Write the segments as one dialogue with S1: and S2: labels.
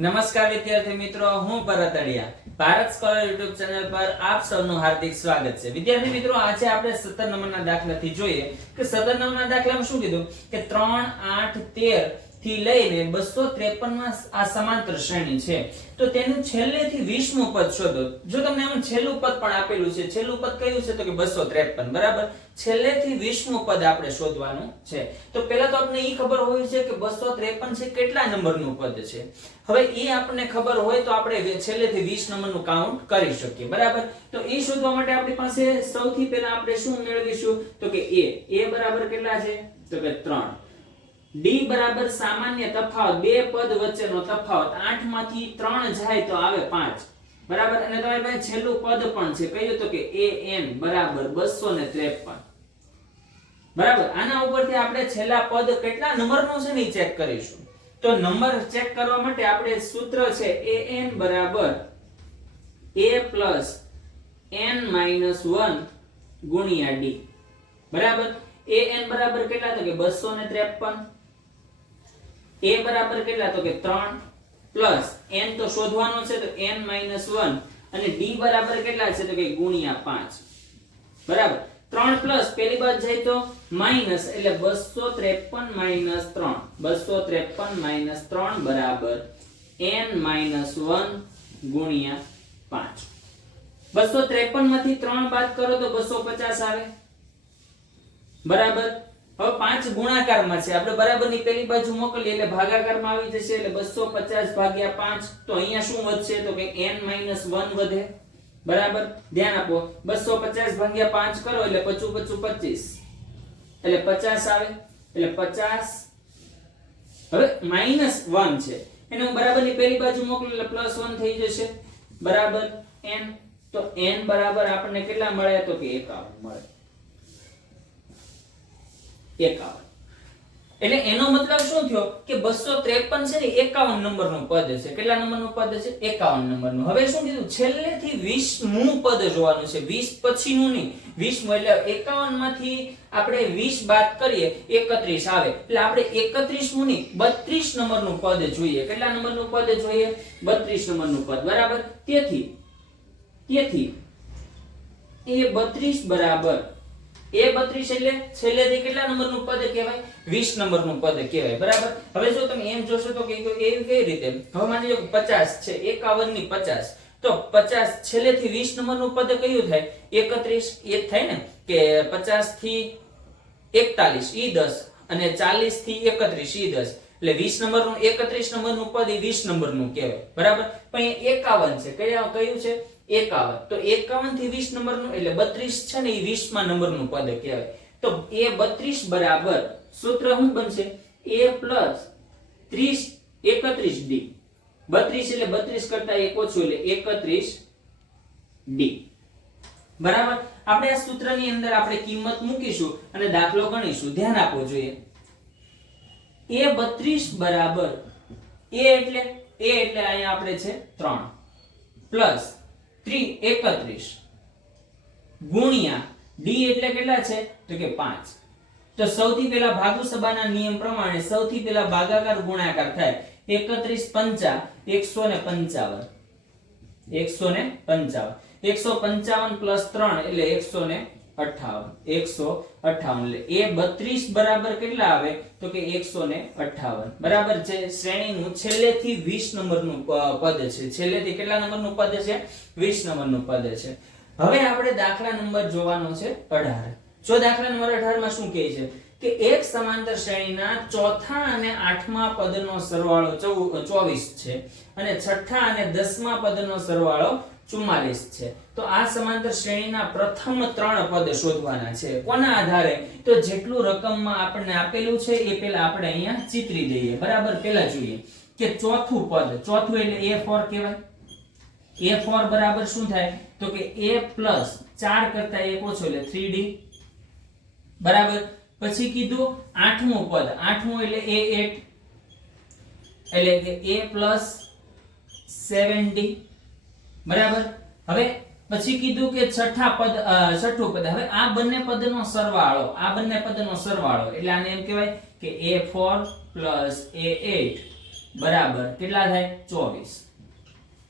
S1: નમસ્કાર વિદ્યાર્થી મિત્રો, હું Bharat Adiya. Bharat scholar YouTube channel પર આપ સૌનું હાર્દિક સ્વાગત છે. વિદ્યાર્થી મિત્રો, આજે આપણે 17 નંબરના દાખલાથી જોઈએ કે 17 નંબરના દાખલામાં શું કીધું? કે 3 8 13 થી લઈને 253 માં આ સમાંતર શ્રેણી છે. તો તેનું છેલ્લેથી 20મું પદ શોધો. જો તમને આમાં છેલ્લું પદ પણ આપેલું છે, છેલ્લું પદ કયું છે? તો કે 253 બરાબર? છેલ્લેથી 20મું પદ આપણે શોધવાનું છે. તો પહેલા તો આપણે એ ખબર હોવી છે કે 253 છે કેટલા નંબરનું પદ છે? હવે એ આપણને ખબર હોય તો આપણે છેલ્લેથી 20 નંબરનું કાઉન્ટ કરી શકીએ, બરાબર? તો એ શોધવા માટે આપણી પાસે સૌથી પહેલા આપણે શું મેળવીશું? તો કે એ. એ બરાબર કેટલા છે? તો કે 3 d બરાબર સામાન્ય તફાવત, બે પદ વચ્ચેનો તફાવત. 8 માંથી 3 જાય તો આવે 5 બરાબર? અને તમારી પાસે છેલ્લું પદ પણ છે. કહ્યું તો કે an બરાબર 253 બરાબર? આના ઉપરથી આપણે છેલ્લા પદ કેટલા નંબરનું છે ને ચેક કરીશું. તો નંબર ચેક કરવા માટે આપણે સૂત્ર છે an બરાબર a n માઇનસ વન ગુણ્યા d બરાબર? an બરાબર કેટલા તો કે બસો ને ત્રેપન. A બરાબર કેટલા? તો કે ત્રણ પ્લસ n તો શોધવાનો છે તો n માઇનસ વન. અને d બરાબર કેટલા છે? તો કે ગુણ્યા પાંચ. બરાબર. ત્રણ પ્લસ પેલી બાજુ જાય તો માઇનસ, એટલે બસો ત્રેપન માઇનસ ત્રણ. બસો ત્રેપન માઇનસ ત્રણ બરાબર n માઇનસ વન ગુણ્યા પાંચ. બસો ત્રેપનમાંથી ત્રણ બાદ કરો તો બસો પચાસ આવે. બરાબર? હવે પાંચ ગુણાકારમાં છે. આપણે બરાબરની પેલી બાજુ મોકલીએ એટલે ભાગાકારમાં આવી જશે એટલે બસો પચાસ ભાગ્યા પાંચ. તો અહીંયા શું વધશે? તો કે n માઇનસ વન વધે. બરાબર? ધ્યાન આપો. બસો પચાસ ભાગ્યા પાંચ કરો એટલે પચું પચું પચીસ. એટલે પચાસ આવે. એટલે પચાસ. હવે માઇનસ વન છે. એને હું બરાબરની પેલી બાજુ મોકલું એટલે પ્લસ વન થઈ જશે. બરાબર? n તો n બરાબર આપણને કેટલા મળે તો કે એકાવન મળે. એકાવન. એટલે એનો મતલબ શું થયો? કે બસો ત્રેપન છે ને એકાવન નંબરનું પદ છે. કેટલા નંબરનું પદ છે? એકાવન નંબરનું. હવે શું કીધું? છેલ્લેથી વીસ મું પદ જોવાનું છે. વીસ પછીનું નહીં. વીસ એટલે એકાવનમાંથી આપણે વીસ બાદ કરીએ, એકત્રીસ આવે. એટલે આપણે એકત્રીસ મું નહીં, બત્રીસ નંબરનું પદ જોઈએ. કેટલા નંબરનું પદ જોઈએ? બત્રીસ નંબરનું પદ. બરાબર? તેથી તેથી, એ બત્રીસ બરાબર એ બત્રીસ એટલે છેલ્લેથી કેટલા નંબરનું પદ કહેવાય? વીસ નંબરનું પદ કહેવાય, બરાબર? હવે જો તમે એમ જોશો તો કે એવી કઈ રીતે? હવે માની લો પચાસ છે એકાવનની પચાસ. તો પચાસ છેલ્લેથી વીસ નંબરનું પદ કયું થાય? એકત્રીસ. એ થાય ને કે પચાસથી એકતાલીસ, ઈ દસ. અને ચાલીસથી એકત્રીસ, ઈ દસ. એટલે વીસ નંબરનું, એકત્રીસ નંબરનું પદ એ વીસ નંબરનું કહેવાય, બરાબર? પણ એકાવન છે. કયા કયું છે? એકાવન. તો એકાવનથી વીસ નંબરનું, એટલે બત્રીસ છે ને એ વીસમાં નંબરનું પદ કહેવાય. તો એ બત્રીસ બરાબર સૂત્ર શું બનશે? એ પ્લસ ત્રીસ એકત્રીસ ડી. બત્રીસ એટલે બત્રીસ કરતા એક ઓછું એટલે એકત્રીસ ડી. બરાબર? આપણે આ સૂત્રની અંદર આપણે કિંમત મૂકીશું અને દાખલો ગણીશું. ધ્યાન આપવું જોઈએ. એ બત્રીસ બરાબર, એ એટલે એ એટલે અહીંયા આપણે છે ત્રણ. પ્લસ નિયમ પ્રમાણે સૌથી પહેલા ભાગાકાર ગુણાકાર થાય. એકત્રીસ પંચા, એકસો ને પંચાવન. એકસો ને પંચાવન. એકસો પંચાવન પ્લસ ત્રણ એટલે એકસો ને અઠાવન એકસો અઠાવન. એટલે એ બત્રીસ બરાબર કેટલા આવે? તો કે એકસો ને અઠાવન. બરાબર છે? શ્રેણીનું છેલ્લેથી વીસ નંબરનું પદ છે. છેલ્લેથી કેટલા નંબરનું પદ છે? વીસ નંબરનું પદ છે. હવે આપણે દાખલા નંબર જોવાનો છે અઢાર. જો દાખલા નંબર અઢારમાં શું કહે છે? કે એક સમાંતર શ્રેણીના ચોથા અને આઠમા પદનો સરવાળો ચોવીસ છે. અને છઠ્ઠા અને દસમા પદનો સરવાળો ચુમ્માલીસ છે. તો આ સમાંતર શ્રેણીના પ્રથમ ત્રણ પદ શોધવાના છે. કોના આધારે? તો જેટલું રકમમાં આપણને આપેલું છે, એ પેલા આપણે અહીંયા ચિતરી દઈએ. બરાબર? પેલા જોઈએ. કે ચોથું પદ, ચોથું એટલે એ ફોર કહેવાય. એ ફોર બરાબર શું થાય? તો કે એ પ્લસ ચાર કરતા એક ઓછો એટલે થ્રી ડી. બરાબર? પછી કીધું આઠમું પદ. આઠમું એટલે એ એટ. એટલે કે એ પ્લસ સેવન ડી. બરાબર? હવે પછી કીધું કે છઠ્ઠા પદ છઠ્ઠું પદ. હવે આ બંને પદનો સરવાળો, આ બંને પદનો સરવાળો, એટલે આને એમ કહેવાય કે a4 એ8 બરાબર? કેટલા થાય? ચોવીસ.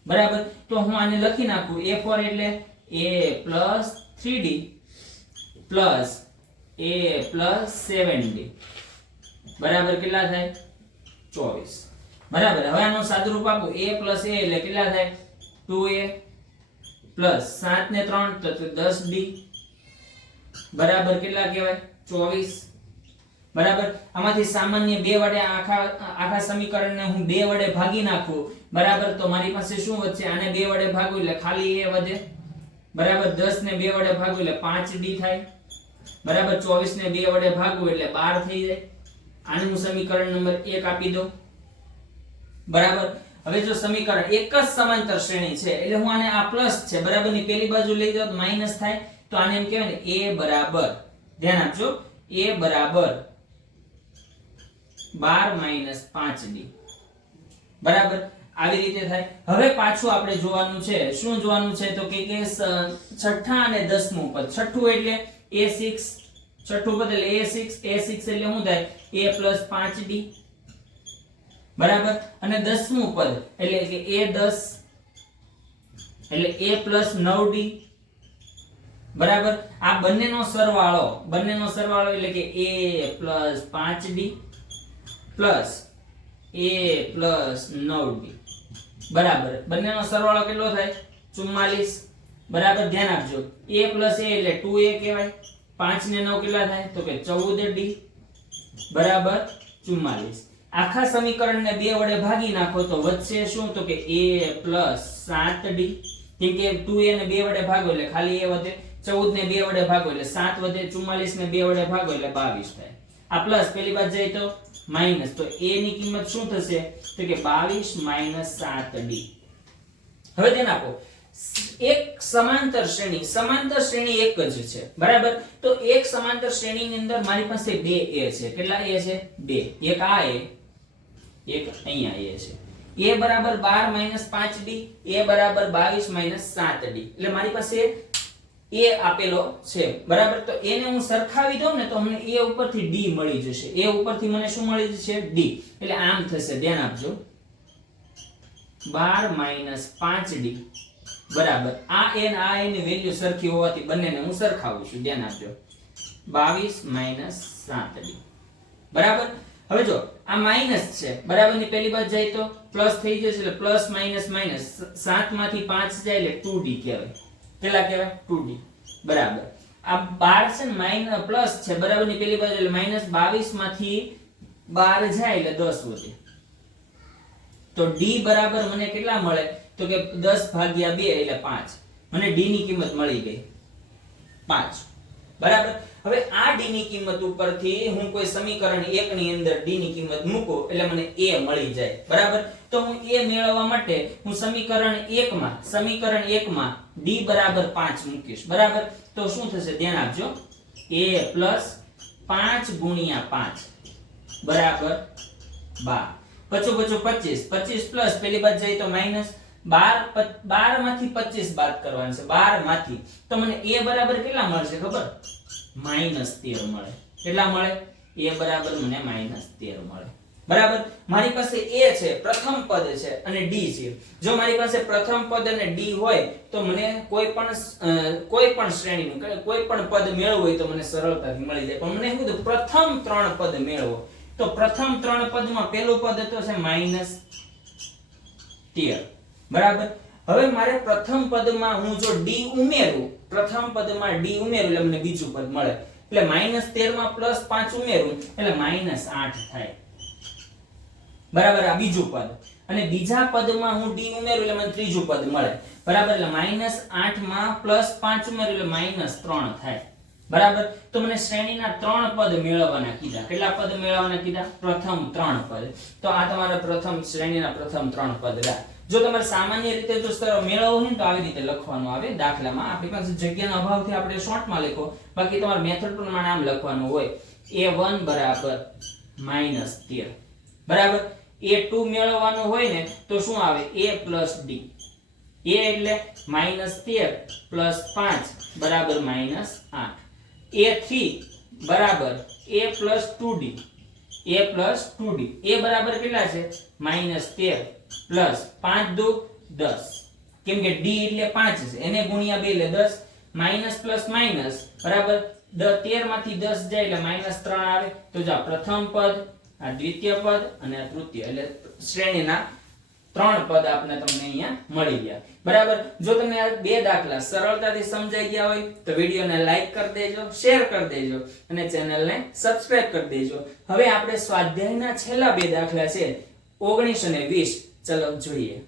S1: બરાબર? તો હું આને લખી નાખું. એ ફોર એટલે A plus three D plus A plus seven D બરાબર? કેટલા થાય? ચોવીસ. બરાબર? હવે આનું સાદુરૂપ આપું. એ પ્લસ એ એટલે કેટલા થાય? પ્લસ સાત ને ત્રણ, તો દસ બી. બરાબર કેટલા કહેવાય? ચોવીસ. બરાબર? આમાંથી સામાન્ય બે વડે આખા આખા સમીકરણને હું બે વડે ભાગી નાખું. બરાબર? તો મારી પાસે શું વધશે? આને બે વડે ભાગું એટલે ખાલી એ વધે. બરાબર? દસ ને બે વડે ભાગું એટલે પાંચ ડી થાય. બરાબર? 24 ને બે વડે ભાગું એટલે બાર થઈ જાય. આને સમીકરણ નંબર એક આપી દઉં બરાબર? હવે જો સમીકરણ એક જ સમાંતર શ્રેણી છે, એટલે હું આને આ પ્લસ છે બરાબરની પેલી બાજુ લઈ જાવ તો થાય, તો આને એમ કહેવાય ને a બરાબર. ધ્યાન આપજો a બરાબર 12 માઇનસ 5 ડી. બરાબર? આવી રીતે થાય. હવે પાછું આપણે જોવાનું છે. શું જોવાનું છે? તો કે છઠ્ઠા અને દસમું પદ. છઠ્ઠું એટલે a6 છઠ્ઠું પદ એટલે a6 a6 એટલે શું થાય? a પ્લસ 5d બરાબર? અને દસમું પદ, એટલે કે a10 એટલે એ પ્લસ નવ ડી. બરાબર? આ બંનેનો સરવાળો બંનેનો સરવાળો એટલે કે A plus 5d plus A plus નવ ડી. બરાબર? બંનેનો સરવાળો કેટલો થાય? 44 બરાબર? ધ્યાન આપજો. એ પ્લસ એ એટલે ટુ એ કહેવાય. પાંચ ને નવ કેટલા થાય? તો કે 14d બરાબર? 44 આખા સમીકરણને બે વડે ભાગી નાખો તો વધશે શું? તો કે a પ્લસ 7d કેમ કે 2a ને બે વડે ભાગો એટલે ખાલી a વધે. 14 ને બે વડે ભાગો એટલે 7 વધે. 44 ને બે વડે ભાગો એટલે 22 થાય. આ પ્લસ પેલી બાજુ જાય તો માઇનસ તો a ની કિંમત શું થશે? તો કે 22 માઇનસ 7d હવે ધ્યાન આપો. એક સમાંતર શ્રેણી. સમાંતર શ્રેણી એક જ છે. બરાબર? તો એક સમાંતર શ્રેણીની અંદર મારી પાસે બે a છે. કેટલા a છે? બે. એક આ a એક અહીંયા a છે a બરાબર 12 માઇનસ 5d a બરાબર 22 7d એટલે મારી પાસે a આપેલો છે. બરાબર? તો એને હું સરખાવી દઉં ને તો મને a ઉપરથી d મળી જશે. a ઉપરથી મને શું મળી જશે? d એટલે આમ થશે. ધ્યાન આપજો. 12 માઇનસ 5d બરાબર. આ a આ a ની વેલ્યુ સરખી હોવાથી બંનેને હું સરખાવું છું. ધ્યાન આપજો. 22 માઇનસ 7d બરાબર? હવે જો આ માઇનસ છે. બરાબરની પેલી બાજુ જાય તો પ્લસ થઈ જશે એટલે પ્લસ માઇનસ માઇનસ 7 માંથી 5 જાય એટલે 2d કહેવાય. કેટલા કહેવાય? 2d બરાબર. આ 12 છે માઇનસ પ્લસ છે બરાબર પહેલી બાજુ એટલે માઇનસ 22 માંથી 12 જાય એટલે 10 વધે. તો d બરાબર મને કેટલા મળે? તો કે 10 ભાગ્યા 2 એટલે 5 મને d ની કિંમત મળી ગઈ. 5 બરાબર? હવે આ d ની કિંમત ઉપરથી હું કોઈ સમીકરણ 1 ની અંદર d ની કિંમત મૂકું એટલે મને a મળી જાય. બરાબર? તો હું a મેળવવા માટે હું સમીકરણ 1 માં, સમીકરણ 1 માં d બરાબર 5 મૂકીશ. બરાબર? તો શું થશે? ધ્યાન આપજો. A 5 ગુણ્યા 5 બરાબર? 12 પચો પચો 25 25 પ્લસ પેલી બાજુ જાય તો માઇનસ 12 12 માંથી 25 બાદ કરવાનું છે. 12 માંથી તો મને a બરાબર કેટલા મળશે ખબર? માઇનસ 13 મળે. કેટલા મળે? એ બરાબર મને માઇનસ તેર મળે. બરાબર? મારી પાસે એ છે, પ્રથમ પદ છે અને ડી છે. જો મારી પાસે પ્રથમ પદ અને ડી હોય, તો મને કોઈ પણ કોઈ પણ શ્રેણીનું કોઈ પણ પદ મેળવવું હોય તો મને સરળતાથી મળી જાય. પણ મને શું પ્રથમ ત્રણ પદ મેળવો. તો પ્રથમ ત્રણ પદમાં પહેલું પદ હતો છે માઇનસ તેર. બરાબર? હવે મારે પ્રથમ પદમાં હું જો d ઉમેરું, પ્રથમ પદમાં d ઉમેરું, એટલે મને બીજું પદ મળે. એટલે માઇનસ તેરમાં પ્લસ ઉમેરું, એટલે માઇનસ આઠ થાય. બરાબર, આ બીજું પદ. અને બીજા પદમાં હું d ઉમેરું, એટલે મને ત્રીજું પદ મળે. બરાબર, એટલે માઇનસ આઠમાં પ્લસ પાંચ ઉમેરું, એટલે માઇનસ ત્રણ થાય. બરાબર? તો મને શ્રેણીના ત્રણ પદ મેળવવાના કીધા. કેટલા પદ મેળવવાના કીધા? પ્રથમ ત્રણ પદ. તો આ તમારા પ્રથમ, શ્રેણીના પ્રથમ ત્રણ પદ. રહ્યા જો તમારે સામાન્ય રીતે જો સ્તર મેળવવો હોય તો આવી રીતે લખવાનું આવે. દાખલામાં આપણી પાસે જગ્યાના અભાવથી આપણે શોર્ટમાં લખો. બાકી તમારે મેથડ પ્રમાણે આમ લખવાનું હોય. એ વન બરાબર માઇનસ તેર બરાબર? A2 મેળવવાનું હોય ને તો શું આવે? એ પ્લસ ડી એ એટલે માઇનસ તેર પ્લસ પાંચ બરાબર માઇનસ આઠ. એ થ્રી બરાબર A plus two D A plus two D A બરાબર કેટલા છે? માઇનસ તેર પ્લસ પાંચ દુ દસ. કેમ કે ડી એટલે પાંચ છે. એને ગુણ્યા બે એટલે દસ. માઇનસ પ્લસ માઇનસ, બરાબર? તેરમાંથી દસ જાય એટલે માઇનસ ત્રણ આવે. તો જો પ્રથમ પદ, આ દ્વિતીય પદ અને તૃતીય. એટલે શ્રેણીના ત્રણ પદ આપણે તમને અહીંયા મળી ગયા. બરાબર? જો તમને આ બે દાખલા સરળતાથી સમજાઈ ગયા હોય, તો વિડીયોને લાઈક કરી દેજો, શેર કરી દેજો અને ચેનલને સબસ્ક્રાઇબ કરી દેજો. હવે આપણે સ્વાધ્યાયના છેલ્લા બે દાખલા છે, ઓગણીસ અને વીસ. ચલો જોઈએ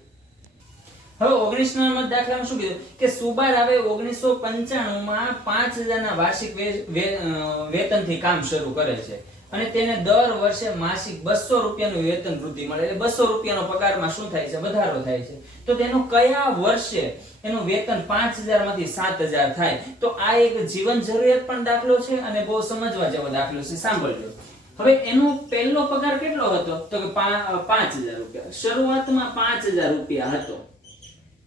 S1: હવે ઓગણીસ નંબર દાખલામાં શું કીધું? કે સુબાર ઓગણીસો પંચાણું માં પાંચ હજારના વાર્ષિક વેતનથી કામ શરૂ કરે છે. અને તેને દર વર્ષે માસિક બસો રૂપિયાનું વેતન વૃદ્ધિ મળે. એટલે બસો રૂપિયાનો પગારમાં શું થાય છે? વધારો થાય છે. તો તેનું કયા વર્ષે એનું વેતન પાંચમાંથી સાત હજાર થાય? તો આ એક જીવન જરૂરિયાત પણ દાખલો છે અને બહુ સમજવા જેવો દાખલો છે. સાંભળજો. હવે એનો પહેલો પગાર કેટલો હતો? તો કે પાંચ હજાર રૂપિયા. શરૂઆતમાં પાંચ હજાર રૂપિયા હતો.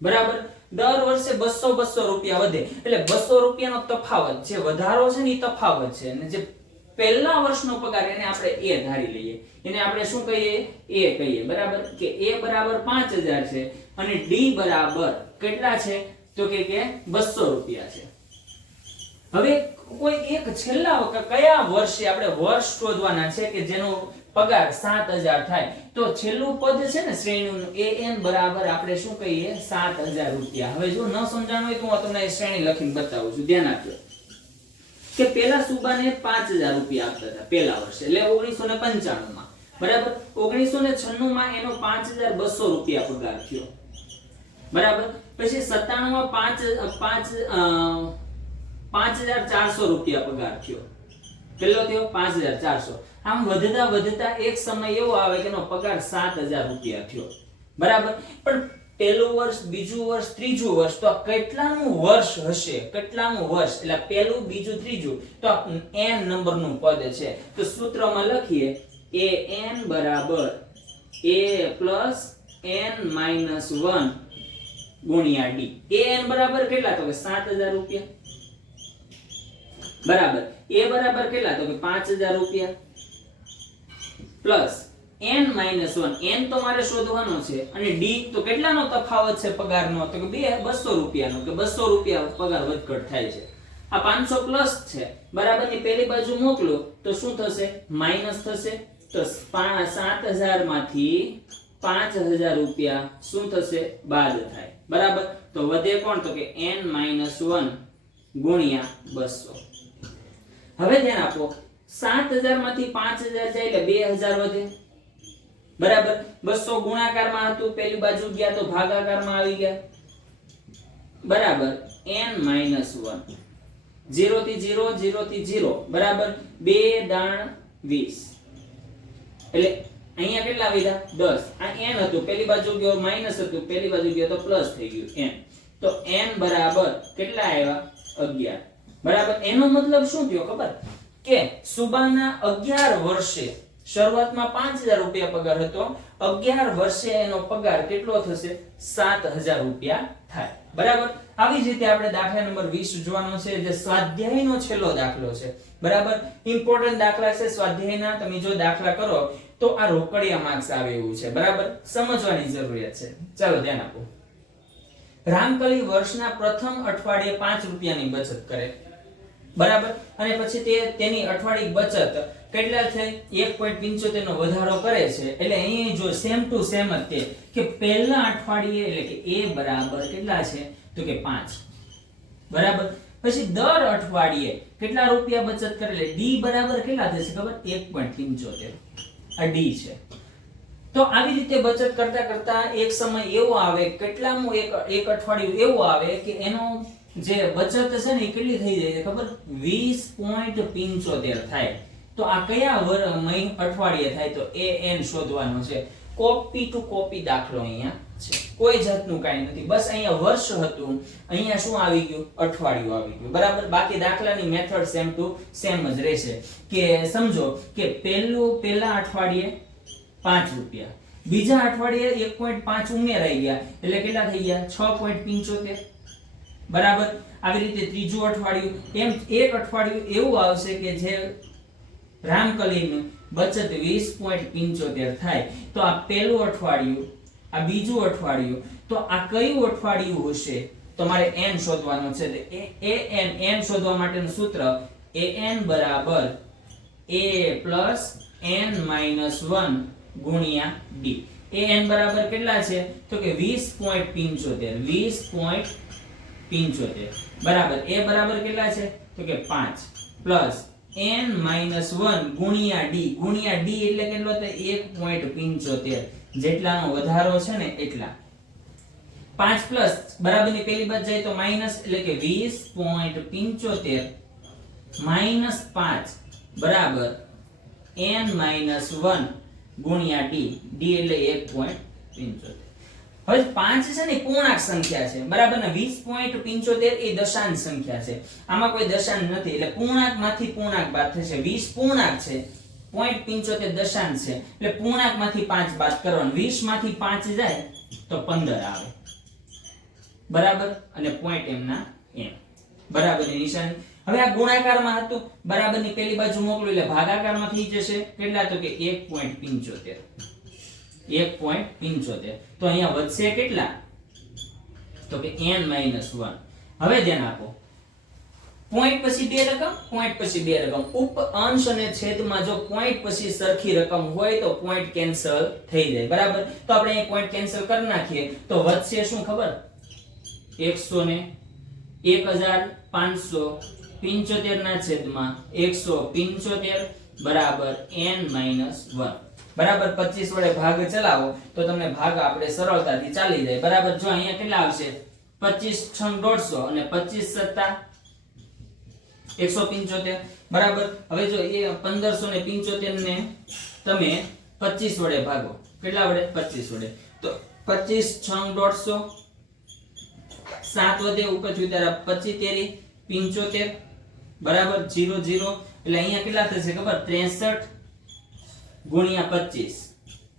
S1: બરાબર? દર વર્ષે બસો બસો રૂપિયા વધે. એટલે બસો રૂપિયાનો તફાવત જે વધારો છે ને એ તફાવત છે. અને જે પહેલા વર્ષનો પગાર એને આપણે એ ધારી લઈએ. એને આપણે શું કહીએ? એ કહીએ. બરાબર? કે એ બરાબર પાંચ હજાર છે. અને ડી બરાબર કેટલા છે? તો કે બસો રૂપિયા છે. હવે કોઈ એક છેલ્લા કયા વર્ષે આપણે વર્ષ શોધવાના છે કે જેનો પગાર સાત હજાર થાય? તો છેલ્લું પદ છે ને શ્રેણીનું, એ એન બરાબર આપણે શું કહીએ? સાત હજાર રૂપિયા. હવે જો ન સમજાણું હોય તો હું તમને શ્રેણી લખીને બતાવું છું. ધ્યાન આપજો. કે પેલા સુબાને પાંચ હજાર રૂપિયા આપતા હતા પેલા વર્ષે. એટલે ઓગણીસો ને પંચાણું માં બરાબર? ઓગણીસો ને છન્નું માં એનો પાંચ હજાર બસો રૂપિયા પગાર થયો. બરાબર? પછી સત્તાણું માં પાંચ પાંચ પાંચ હજાર ચારસો રૂપિયા પગાર થયો. કેટલો થયો? પાંચ હજાર ચારસો. આમ વધતા વધતા એક સમય એવો આવે કે એનો પગાર સાત હજાર રૂપિયા થયો. બરાબર? પણ પહેલું વર્ષ, બીજું વર્ષ, ત્રીજું વર્ષ તો આ કેટલાનું વર્ષ હશે? કેટલાનું વર્ષ? એટલે પહેલું, બીજું, ત્રીજું તો એન નંબરનું પદ છે. તો સૂત્રમાં લખીએ એ એન બરાબર A plus N minus one ગુણ્યા ડી એ એન બરાબર કેટલા? તો કે સાત હજાર રૂપિયા. બરાબર. એ બરાબર કેટલા? તો કે પાંચ હજાર રૂપિયા. Plus n minus one. n તો મારે શોધવાનો છે. અને d તો કેટલાનો તફાવત છે પગારનો? તો કે બે, બસો રૂપિયાનો. કે બસો રૂપિયા પગાર વધઘટ થાય છે. આ પાંચસો પ્લસ છે. બરાબર? ની પેલી બાજુ મોકલો. તો શું થશે? માઇનસ થશે. તો પા- સાત હજારમાંથી પાંચ હજાર રૂપિયા શું થશે? બાદ થાય. બરાબર? તો વધે કોણ? તો કે n માઇનસ વન ગુણ્યા બસો. હવે ધ્યાન આપો, સાત હજારમાંથી પાંચ હજાર જાય એટલે બે હજાર વધે. બરાબર? બસો ગુણાકારમાં હતું, પેલી બાજુ ગયા તો ભાગાકારમાં આવી ગયા. બરાબર? n minus one. ઝીરો થી ઝીરો ઝીરો થી ઝીરો. બરાબર? બે દાણ વીસ. એટલે અહીંયા કેટલા વીધા દસ. આ n હતું, પેલી બાજુ ગયો, માઇનસ હતું, પેલી બાજુ ગયો તો પ્લસ થઈ ગયું n તો n બરાબર કેટલા આવ્યા? અગિયાર. બરાબર? એનો મતલબ શું થયો ખબર? કે સુબાના અગિયાર વર્ષે, શરૂઆતમાં પાંચ હજાર રૂપિયા પગાર હતો, અગિયાર વર્ષે એનો પગાર કેટલો થશે? સાત હજાર રૂપિયા થાય. બરાબર? આવી જ રીતે આપણે દાખલા નંબર 20 જોવાનો છે, જે સ્વાધ્યાયનો છેલ્લો દાખલો છે. બરાબર? ઇમ્પોર્ટન્ટ દાખલા છે સ્વાધ્યાયના. તમે જો દાખલા કરો, તો આ રોકડિયા માર્ક્સ આવે એવું છે. બરાબર? સમજવાની જરૂરિયાત છે. ચાલો ધ્યાન આપો. રામકલી વર્ષના પ્રથમ અઠવાડિયે પાંચ રૂપિયાની બચત કરે. બરાબર? અને પછી તે તેની અઠવાડિક બચત કેટલા થઈ? એક પોઈન્ટ પંચોતેર નો વધારો કરે છે. એટલે અહીં જો સેમ ટુ સેમ જ તે, કે પહેલા અઠવાડિયે એટલે કે એ બરાબર કેટલા છે? તો કે પાંચ. બરાબર? પછી દર અઠવાડિયે કેટલા રૂપિયા બચત કરે? એટલે ડી બરાબર કેટલા થશે ખબર? એક પોઈન્ટ પંચોતેર. આ ડી છે. તો આવી રીતે બચત કરતા કરતા એક સમય એવો આવે, કેટલામું એક એક અઠવાડિયું એવું આવે કે એનો જે બચત છે ને એ કેટલી થઈ જાય છે ખબર? વીસ પોઈન્ટ પિંચોતેર થાય. તો આ કયા વર મહિન અઠવાડિયે થાય? તો એ એન શોધવાનો છે. કોપી ટુ કોપી દાખલો અહીંયા છે. કોઈ જાતનું કાંઈ નથી. બસ અહીંયા વર્ષ હતું. અહીંયા શું આવી ગયું? અઠવાડિયું આવી ગયું. બરાબર? બાકી દાખલાની મેથડ સેમ ટુ સેમ જ રહેશે. કે સમજો કે પહેલું, પહેલા અઠવાડિયે પાંચ રૂપિયા. બીજા અઠવાડિયે એક પોઈન્ટ પાંચ ઉમેરાઈ ગયા. એટલે કેટલા થઈ ગયા? છ પોઈન્ટ પંચોતેર. બરાબર? આવી રીતે ત્રીજું અઠવાડિયું, એમ એક અઠવાડિયું એવું આવશે કે જે રામકલીનું બચત વીસ પોઈન્ટ પંચોતેર થાય. તો આ પહેલું અઠવાડિયું, આ બીજું અઠવાડિયું, તો આ કયું અઠવાડિયું હશે? તમારે એન શોધવાનો છે. એ એન એન શોધવા માટેનું સૂત્ર એ એન બરાબર A plus N minus one ગુણ્યા ડી એ એન બરાબર કેટલા છે? તો કે વીસ પોઈન્ટ પંચોતેર, વીસ પોઈન્ટ પંચોતેર. બરાબર. એ બરાબર કેટલા છે? તો કે પાંચ. પ્લસ એન માઇનસ વન ગુણ્યા ડી. ગુણ્યા ડી એટલે કેટલો તો એક પોઈન્ટ પિંચોતેર. જેટલાનો વધારો છે ને એટલા. પાંચ પ્લસ બરાબરની પેલી બાદ જાય તો માઇનસ એટલે કે વીસ પોઈન્ટ પિંચોતેર માઇનસ પાંચ. બરાબર. એન માઇનસ વન ગુણ્યા ડી. ડી એટલે એક પોઈન્ટ પંચોતેર. હવે પાંચ છે ને પૂર્ણાંક સંખ્યા છે. બરાબર ને? વીસ પોઈન્ટ પંચોતેર એ દશાંશ સંખ્યા છે. આમાં કોઈ દશાંશ નથી. એટલે પૂર્ણાંકમાંથી પૂર્ણાંક બાદ થશે. વીસ પૂર્ણાંક છે. પોઈન્ટ પંચોતેર દશાંશ છે. એટલે પૂર્ણાંકમાંથી પાંચ બાદ કરવાનું વીસમાંથી પાંચ જાય તો પંદર આવે. બરાબર? અને પોઈન્ટ એમના એમ. બરાબર નિશાન હવે આ ગુણાકારમાં હતું. બરાબરની પેલી બાજુ મોકલું એટલે ભાગાકારમાં થઈ જશે. કેટલા? તો કે એક પોઈન્ટ પંચોતેર. એક પોઈન્ટ પંચોતેર. તો અહીંયા વધશે કેટલા? તો કે એન માઇનસ વન. હવે ધ્યાન આપો. પોઈન્ટ પછી બે રકમ, પોઈન્ટ પછી બે રકમ. ઉપ અંશ અને છેદમાં જો પોઈન્ટ પછી સરખી રકમ હોય તો પોઈન્ટ કેન્સલ થઈ જાય. બરાબર? તો આપણે અહીં પોઈન્ટ કેન્સલ કરી નાખીએ. તો વધશે શું ખબર? એકસો ને એક હજાર પાંચસો પિંચોતેર ના છેદમાં એકસો પિંચોતેર બરાબર એન માઇનસ વન. બરાબર 25 વડે ભાગ ચલાવો, તો તમને ભાગ આપણે સરળતાથી ચાલી જાય. બરાબર? જો અહીંયા કેટલા આવશે? 25 છંગ 150 અને 25 સત્તા 175 બરાબર? હવે જો એ 1575 ને તમે 25 વડે ભાગો. કેટલા વડે? 25 વડે. તો 25 છંગ 150 સાત વધે ઉપર ઉતારા 25 તેરી 75 બરાબર? 0 0 એટલે અહીંયા કેટલા થશે ખબર? 63 ગુણ્યા 25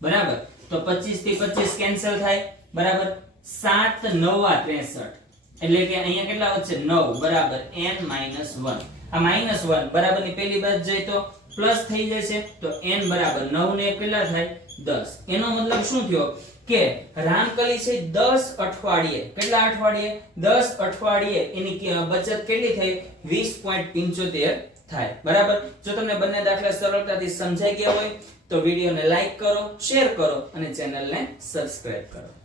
S1: બરાબર? તો 25 થી 25 કેન્સલ થાય. બરાબર? સાત, નવા 63 એટલે કે અહીંયા કેટલા વધશે? નવ. બરાબર? એન માઇનસ વન આ માઇનસ વન બરાબરની પહેલી બાજુ જાય તો પ્લસ થઈ જશે. તો એન બરાબર નવ ને કેટલા થાય? દસ. એનો મતલબ શું થયો? કે રામકલી છે દસ અઠવાડિયે. કેટલા અઠવાડિયે? દસ અઠવાડિયે. એની બચત કેટલી થઈ? 20.75 થાય. બરાબર? જો તમને બંને દાખલા સરળતાથી સમજાઈ ગયા હોય તો વિડીયોને લાઈક કરો શેર કરો અને ચેનલને સબસ્ક્રાઇબ કરો.